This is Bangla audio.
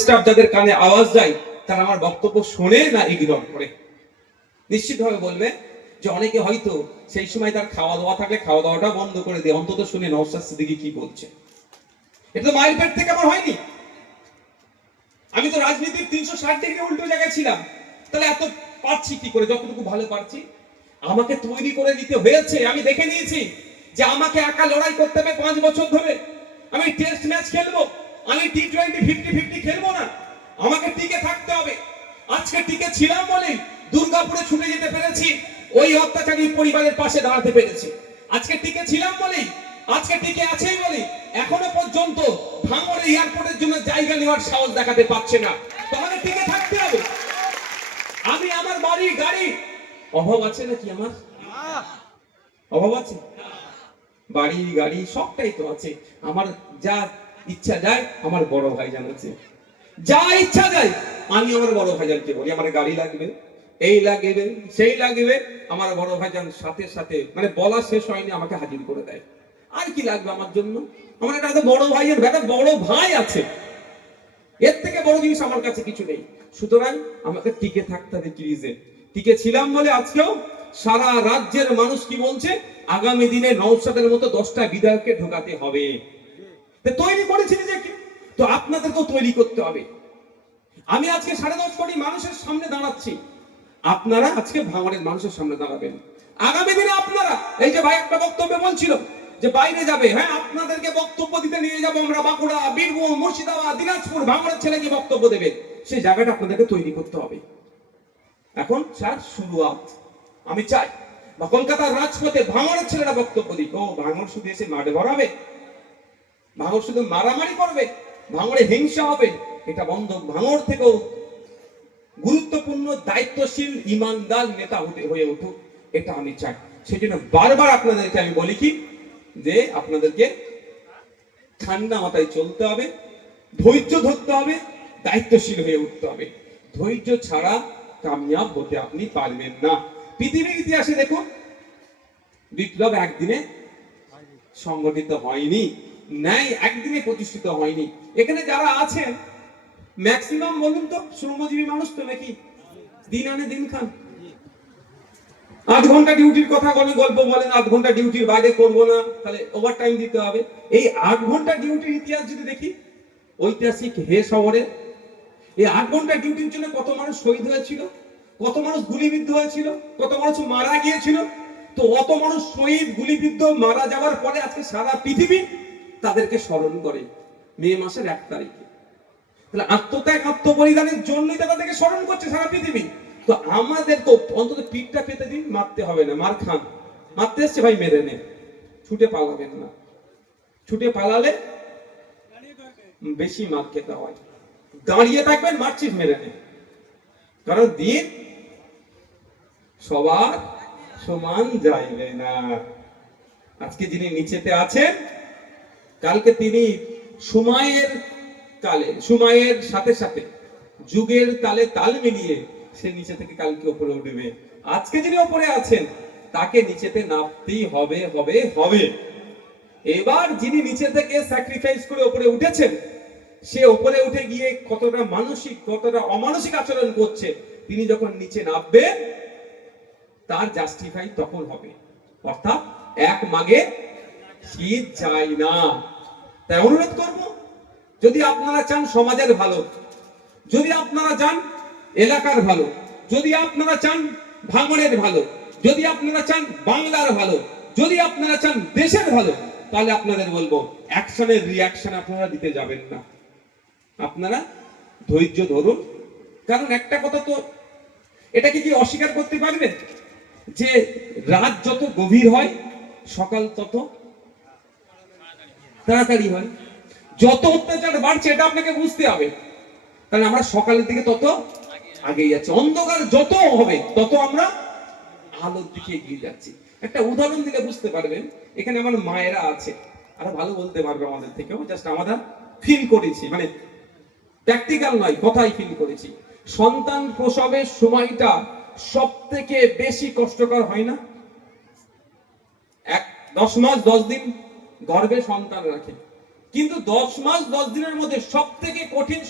স্টাফ যাদের কানে আওয়াজ যায় তারা আমার বক্তব্য শোনে না ইগনোর করে। নিশ্চিতভাবে বলবে যে অনেকে হয়তো সেই সময় তার খাওয়া দাওয়া থাকলে খাওয়া দাওয়াটা বন্ধ করে দিয়ে অন্তত শুনে নওশাদ সিদ্দিকী কি বলছে। এটা তো মায়ের পেট থেকে আমার হয়নি। আমি তো রাজনীতির 360 ডিগ্রি উল্টো জায়গায় ছিলাম, তাহলে এত পারছি কি করে? যতটুকু ভালো পারছি আমাকে তৈরি করে দিতে হয়েছে। আমি দেখে নিয়েছি যে আমাকে একা লড়াই করতে হবে 5 বছর ধরে। আমি টেস্ট ম্যাচ খেলবো, আমি টি20 50-50 খেলবো না, আমাকে টিকে থাকতে হবে। আজকে টিকে ছিলাম বলেই দুর্গাপুরে ছুটে যেতে পেরেছি, ওই অত্যাচারী পরিবারের পাশে দাঁড়াতে পেরেছি। আজকে টিকে ছিলাম বলেই, আজকে টিকে আছেই বলে এখনো পর্যন্ত ভাঙড়ে এয়ারপোর্টের জন্য জায়গা নেওয়ার সাহস দেখাতে পারছে না। তোমাকে টিকে থাকতে হবে। আমি আমার বাড়ি গাড়ি অভাব আছে নাকি? আমার অভাব আছে? বাড়ি গাড়ি সবটাই তো আছে। আমার যা ইচ্ছা যায় আমার বড় ভাইজান আছে, যা ইচ্ছা যায় আমি আমার বড় ভাইজানকে বলি আমার গাড়ি লাগবে, এই লাগবে, সেই লাগবে। আমার বড় ভাইজান সাথে সাথে মানে বলা শেষ হয়নি আমাকে হাজির করে দেয়। আর কি লাগবে আমার জন্য? আমার একটা বড় ভাইয়ের একটা বড় ভাই আছে, এর থেকে বড় জিনিস আমার কাছে কিছু নেই। সুতরাং আমাকে টিকে থাকতে হবে ক্রিজে। টিকে ছিলাম বলে আজকেও সারা রাজ্যের মানুষ কি বলছে, আগামী দিনে নওশাদের মতো 10টা বিধায়ককে ঢোকাতে হবে। তৈরি করেছি নিজেকে, তো আপনাদেরকেও তৈরি করতে হবে। আমি আজকে 10.5 কোটি মানুষের সামনে দাঁড়াচ্ছি, আপনারা আজকে ভাঙড়ের মানুষের সামনে দাঁড়াবেন। আগামী দিনে আপনারা এই যে ভাই একটা বক্তব্য বলছিল যে বাইরে যাবে, হ্যাঁ আপনাদেরকে বক্তব্য দিতে নিয়ে যাবো আমরা বাঁকুড়া, বীরভূম, মুর্শিদাবাদ, দিনাজপুর, ভাঙড়ের ছেলে কি বক্তব্য দেবে, সেই জায়গাটা আপনাদেরকে তৈরি করতে হবে। এখন স্যার শুরুয়াত আমি চাই বা কলকাতার রাজপথে ভাঙড়ের ছেলেরা বক্তব্য দিক। ও ভাঙড় শুধু এসে মাঠে ভরাবে, ভাঙড় শুধু মারামারি করবে, ভাঙড়ে হিংসা হবে, এটা বন্ধ। ভাঙড় থেকেও গুরুত্বপূর্ণ দায়িত্বশীল ইমানদার নেতা হয়ে উঠুক, এটা আমি চাই। সেজন্য বারবার আপনাদেরকে আমি বলি কি যে আপনাদেরকে ঠান্ডা মাথায় চলতে হবে, ধৈর্য ধরতে হবে, দায়িত্বশীল হয়ে উঠতে হবে। ধৈর্য ছাড়া কামিয়াব হতে আপনি পারবেন না। পৃথিবীর ইতিহাসে দেখুন বিপ্লব একদিনে সংগঠিত হয়নি, ন্যায় একদিনে প্রতিষ্ঠিত হয়নি। এখানে যারা আছেন ম্যাক্সিমাম বলুন তো শ্রমজীবী মানুষ তো নাকি? দিন আনে দিন খান। 8 ঘন্টা ডিউটির কথা বলেন, গল্প বলেন 8 ঘন্টা ডিউটির বাইরে করবো না, তাহলে ওভার টাইম দিতে হবে। এই 8 ঘন্টা ডিউটির ইতিহাস যদি দেখি ঐতিহাসিক হে শহরে, এই 8 ঘন্টা ডিউটির জন্য কত মানুষ শহীদ হয়েছিল, কত মানুষ গুলিবিদ্ধ হয়েছিল, কত মানুষ মারা গিয়েছিল। তো অত মানুষ শহীদ, গুলিবিদ্ধ, মারা যাওয়ার পরে আজকে সারা পৃথিবী তাদেরকে স্মরণ করে মে মাসের 1 তারিখে। তাহলে আত্মত্যাগ, আত্মবলিদানের জন্যই তাদেরকে স্মরণ করছে সারা পৃথিবী। তো আমাদের তো অন্তত পিঠটা পেতে দিন, মারতে হবে না। মার খান, মারতে এসছে ভাই মেরে নে, ছুটে পালাবেন না। ছুটে পালালে বেশি মার খেতে হয়। দাঁড়িয়ে থাকবেন, মারছিস মেরে নে। কারণ দিন সবার সমান যাইবে না। আজকে যিনি নিচেতে আছেন কালকে তিনি সময়ের কালে, সময়ের সাথে সাথে যুগের তালে তাল মিলিয়ে সে নিচে থেকে কালকে উপরে উঠবে। আজকে যিনি উপরে আছেন তাকে নিচেতে নামতেই হবে হবে হবে। এবার যিনি নিচে থেকে স্যাক্রিফাইস করে উপরে উঠেছেন সে উপরে উঠে গিয়ে কতটা মানসিক কতটা অমানসিক আচরণ করছে, তিনি যখন নিচে নামবে তার জাস্টিফাই তখন হবে। অর্থাৎ এক মাগে শীত যায় না। তাই অনুরোধ করব, যদি আপনারা চান সমাজের ভালো, যদি আপনারা চান এলাকার ভালো, যদি আপনারা চান ভাঙড়ের ভালো, যদি আপনারা চান বাংলার ভালো, যদি আপনারা চান দেশের ভালো, তাহলে আপনাদের বলবো অ্যাকশনের রিঅ্যাকশন আপনারা দিতে যাবেন না। আপনারা ধৈর্য ধরুন। কারণ একটা কথা তো এটাকে কি অস্বীকার করতে পারবেন যে রাত যত গভীর হয় সকাল তত তাড়াতাড়ি হয়। যত অত্যাচার বাড়ছে এটা আপনাকে বুঝতে হবে। তাহলে আমরা সকালের দিকে তত আগেই যাচ্ছি, অন্ধকার যত হবে তত আমরা আলোর দিকে এগিয়ে যাচ্ছি। একটা উদাহরণ দিলে বুঝতে পারবেন। এখানে আমার মায়েরা আছে, আরো ভালো বলতে পারবে আমাদের থেকেও, জাস্ট আমরা ফিল করেছি, মানে প্র্যাকটিক্যাল নয়, কথাই ফিল করেছি। সন্তান প্রসবের সময়টা সব থেকে বেশি কষ্টকর হয় না? 10 মাস 10 দিন গর্ভে সন্তান রাখে, কিন্তু 10 মাস 10 দিনের মধ্যে সব থেকে কঠিন